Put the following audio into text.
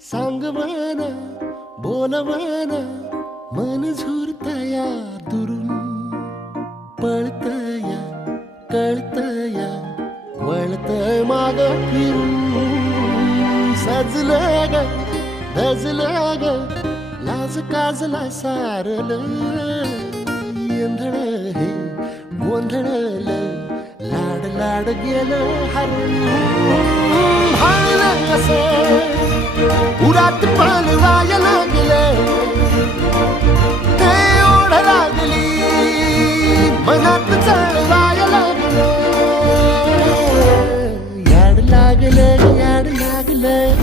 सांग म्हणा बोल म्हणा मन झुरतया दुरून पळतया कळतया वळतय माग फिरून सजलं ग धजलं ग लाज काजला सारलं येंधळ हे गोंधळलं लाड लाड गेलं हरून भाळलं असं उरात पालवाया लागलं ते ओढ लागली मनात चळवाया लागलं याड लागलं याड लागलं